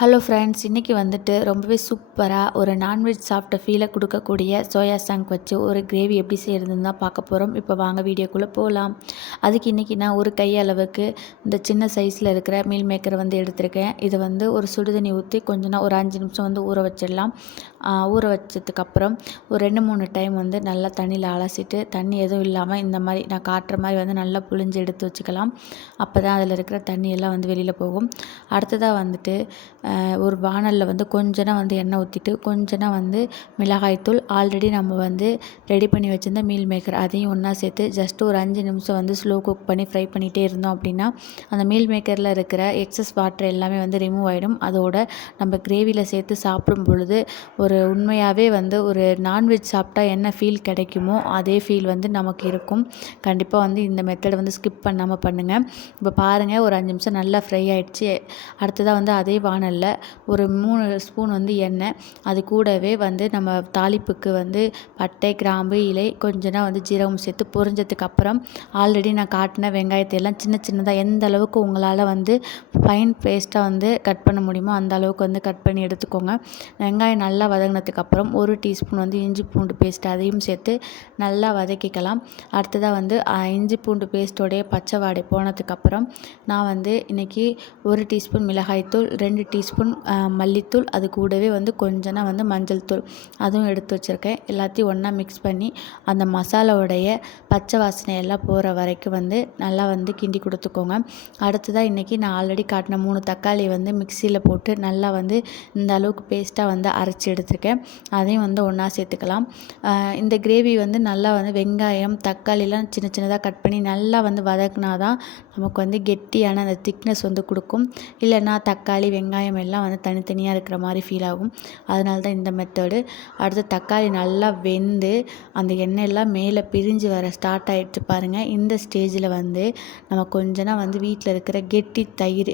Hello friends, இன்றைக்கி வந்துட்டு ரொம்பவே சூப்பராக ஒரு நான்வெஜ் சாப்பிட்ட ஃபீலை கொடுக்கக்கூடிய சோயா சங்க் வச்சு ஒரு கிரேவி எப்படி செய்கிறதுன்னு தான் பார்க்க போகிறோம். இப்போ வாங்க வீடியோக்குள்ளே போகலாம். அதுக்கு இன்றைக்கி நான் ஒரு கை அளவுக்கு இந்த சின்ன சைஸில் இருக்கிற மீல் மேக்கரை வந்து எடுத்திருக்கேன். இது வந்து ஒரு சுடுதண்ணி ஊற்றி கொஞ்சம் ஒரு 5 நிமிஷம் வந்து ஊற வச்சிடலாம். ஊற வச்சதுக்கப்புறம் ஒரு 2-3 டைம் வந்து நல்லா தண்ணியில் அலசிட்டு தண்ணி எதுவும் இல்லாமல் இந்த மாதிரி நான் காட்டுற மாதிரி வந்து நல்லா புழிஞ்சு எடுத்து வச்சுக்கலாம். அப்போ தான் அதில் இருக்கிற தண்ணியெல்லாம் வந்து வெளியில் போகும். அடுத்ததாக வந்துட்டு ஒரு வாணலில் வந்து கொஞ்சம் வந்து எண்ணெய் ஊற்றிட்டு கொஞ்சம் வந்து மிளகாய்த்தூள், ஆல்ரெடி நம்ம வந்து ரெடி பண்ணி வச்சுருந்த மீல் மேக்கர் அதையும் ஒன்றா சேர்த்து ஜஸ்ட்டு ஒரு 5 நிமிஷம் வந்து ஸ்லோ குக் பண்ணி ஃப்ரை பண்ணிகிட்டே இருந்தோம் அப்படின்னா அந்த மீல் மேக்கரில் இருக்கிற எக்ஸஸ் வாட்டர் எல்லாமே வந்து ரிமூவ் ஆகிடும். அதோட நம்ம கிரேவியில் சேர்த்து சாப்பிடும் பொழுது ஒரு உண்மையாகவே வந்து ஒரு நான்வெஜ் சாப்பிட்டா என்ன ஃபீல் கிடைக்குமோ அதே ஃபீல் வந்து நமக்கு இருக்கும். கண்டிப்பாக வந்து இந்த மெத்தடை வந்து ஸ்கிப் பண்ணாமல் பண்ணுங்கள். இப்போ பாருங்கள், ஒரு 5 நிமிஷம் நல்லா ஃப்ரை ஆகிடுச்சு. அடுத்ததாக வந்து அதே வாணலில் ஒரு 3 ஸ்பூன் வந்து எண்ணெய், அது கூடவே வந்து நம்ம தாளிப்புக்கு வந்து பட்டை, கிராம்பு, இலை, கொஞ்சமாக வந்து ஜீரகம் சேர்த்து பொரிஞ்சதுக்கப்புறம் ஆல்ரெடி நான் காட்டின வெங்காயத்தை எல்லாம் சின்ன சின்னதாக எந்த அளவுக்கு உங்களால் வந்து ஃபைன் பேஸ்ட்டாக வந்து கட் பண்ண முடியுமோ அந்த அளவுக்கு வந்து கட் பண்ணி எடுத்துக்கோங்க. வெங்காயம் நல்லா வதங்கினதுக்கப்புறம் 1 டீஸ்பூன் வந்து இஞ்சி பூண்டு பேஸ்ட் அதையும் சேர்த்து நல்லா வதக்கிக்கலாம். அடுத்ததாக வந்து இஞ்சி பூண்டு பேஸ்ட்டோடைய பச்சை வாடை போனதுக்கப்புறம் நான் வந்து இன்றைக்கி 1 டீஸ்பூன் மிளகாய்த்தூள், 2 டீஸ்பூன் மல்லித்தூள், அது கூடவே வந்து கொஞ்சமாக வந்து மஞ்சள் தூள் அதுவும் எடுத்து வச்சுருக்கேன். எல்லாத்தையும் ஒன்றா மிக்ஸ் பண்ணி அந்த மசாலாவுடைய பச்சை வாசனை எல்லாம் போகிற வரைக்கும் வந்து நல்லா வந்து கிண்டி கொடுத்துக்கோங்க. அடுத்ததாக இன்றைக்கி நான் ஆல்ரெடி காட்டின 3 தக்காளி வந்து மிக்சியில் போட்டு நல்லா வந்து இந்த அளவுக்கு பேஸ்ட்டாக வந்து அரைச்சி எடுத்துருக்கேன். அதையும் வந்து ஒன்றா சேர்த்துக்கலாம். இந்த கிரேவி வந்து நல்லா வந்து வெங்காயம், தக்காளிலாம் சின்ன சின்னதாக கட் பண்ணி நல்லா வந்து வதக்குனா தான் நமக்கு வந்து கெட்டியான அந்த திக்னஸ் வந்து கொடுக்கும். இல்லைன்னா தக்காளி, வெங்காயம் எல்லாம் வந்து தனித்தனியாக இருக்கிற மாதிரி ஃபீல் ஆகும். அதனால தான் இந்த மெத்தடு. அடுத்து தக்காளி நல்லா வெந்து அந்த எண்ணெயெல்லாம் மேலே பிரிஞ்சு வர ஸ்டார்ட் ஆகிடுச்சு பாருங்கள். இந்த ஸ்டேஜில் வந்து நம்ம கொஞ்சம் வந்து வீட்டில் இருக்கிற கெட்டி தயிர்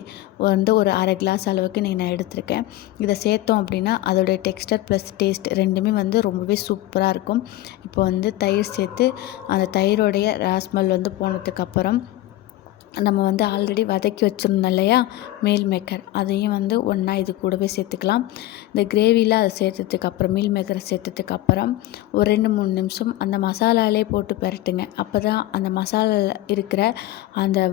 வந்து ஒரு 1/2 கிளாஸ் அளவுக்கு நான் எடுத்திருக்கேன். இதை சேர்த்தோம் அப்படின்னா அதோடைய டெக்ஸ்டர் ப்ளஸ் டேஸ்ட் ரெண்டுமே வந்து ரொம்பவே சூப்பராக இருக்கும். இப்போ வந்து தயிர் சேர்த்து அந்த தயிரோடைய ராஸ்மல் வந்து போனதுக்கப்புறம் நம்ம வந்து ஆல்ரெடி வதக்கி வச்சுருந்தோம் இல்லையா மீல் மேக்கர், அதையும் வந்து ஒன்றா இது கூடவே சேர்த்துக்கலாம். இந்த கிரேவியில் அதை சேர்த்ததுக்கப்புறம் மீல் மேக்கரை சேர்த்ததுக்கப்புறம் ஒரு 2-3 நிமிஷம் அந்த மசாலாலே போட்டு பெரட்டுங்க. அப்போ தான் அந்த மசாலாவில் இருக்கிற அந்த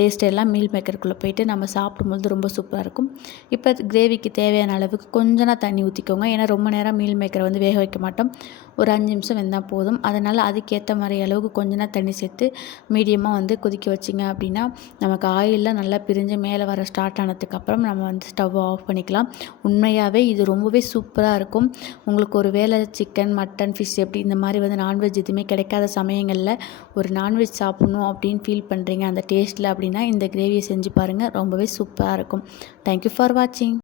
டேஸ்ட் எல்லாம் மீல் மேக்கருக்குள்ளே போயிட்டு நம்ம சாப்பிடும்போது ரொம்ப சூப்பராக இருக்கும். இப்போ கிரேவிக்கு தேவையான அளவுக்கு கொஞ்சம் தண்ணி ஊற்றிக்கோங்க. ஏன்னா ரொம்ப நேரம் மீல் மேக்கரை வந்து வேக வைக்க மாட்டோம், ஒரு 5 நிமிஷம் வெந்தால் போதும். அதனால் அதுக்கேற்ற மாதிரி அளவுக்கு கொஞ்சம் தண்ணி சேர்த்து மீடியமாக வந்து கொதிக்க வச்சிங்க அப்படின்னா நமக்கு ஆயிலெலாம் நல்லா பிரிஞ்சு மேலே வர ஸ்டார்ட் ஆனதுக்கப்புறம் நம்ம வந்து ஸ்டவ் ஆஃப் பண்ணிக்கலாம். உண்மையாகவே இது ரொம்பவே சூப்பராக இருக்கும். உங்களுக்கு ஒரு வேளை சிக்கன், மட்டன், ஃபிஷ் எப்படி இந்த மாதிரி வந்து நான்வெஜ் எதுவுமே கிடைக்காத சமயங்களில் ஒரு நான்வெஜ் சாப்பிட்ணும் அப்படின்னு ஃபீல் பண்ணுறீங்க அந்த டேஸ்ட்டில் அப்படின்னா இந்த கிரேவியை செஞ்சு பாருங்கள், ரொம்பவே சூப்பராக இருக்கும். தேங்க்யூ ஃபார் வாட்சிங்.